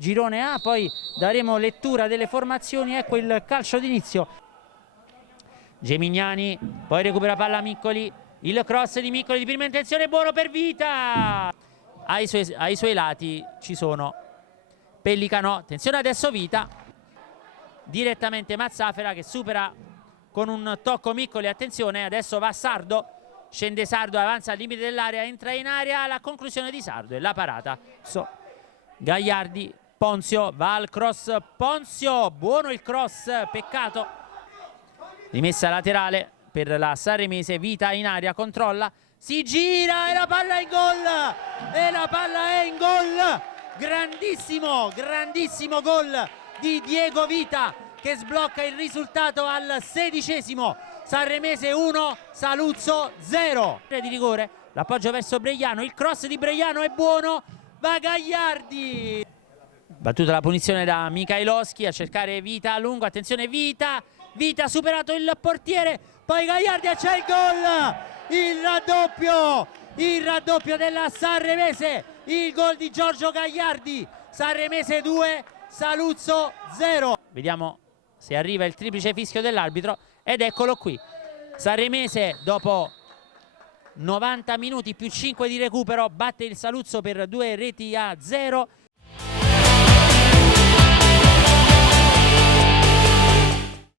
girone A, poi daremo lettura delle formazioni. Ecco il calcio d'inizio. Gemignani, poi recupera palla Miccoli, il cross di Miccoli di prima intenzione, buono per Vita. Ai suoi lati ci sono Pellicano, attenzione adesso Vita, direttamente Mazzafera che supera con un tocco Miccoli, attenzione, adesso va Sardo, scende Sardo, avanza al limite dell'area, entra in area, la conclusione di Sardo e la parata. Gagliardi, Ponzio, va al cross, Ponzio, buono il cross, peccato. Rimessa laterale per la Sanremese, Vita in aria, controlla, si gira e la palla è in gol! E la palla è in gol! Grandissimo, grandissimo gol di Diego Vita che sblocca il risultato al 16esimo. Sanremese 1, Saluzzo 0. Di rigore, l'appoggio verso Breiano, il cross di Breiano è buono, va Gagliardi. Battuta la punizione da Mikhailovski a cercare Vita a lungo, attenzione Vita, Vita superato il portiere, poi Gagliardi e c'è il raddoppio della Sanremese, il gol di Giorgio Gagliardi. Sanremese 2, Saluzzo 0. Vediamo se arriva il triplice fischio dell'arbitro ed eccolo qui. Sanremese dopo 90 minuti più 5 di recupero batte il Saluzzo per 2 reti a 0.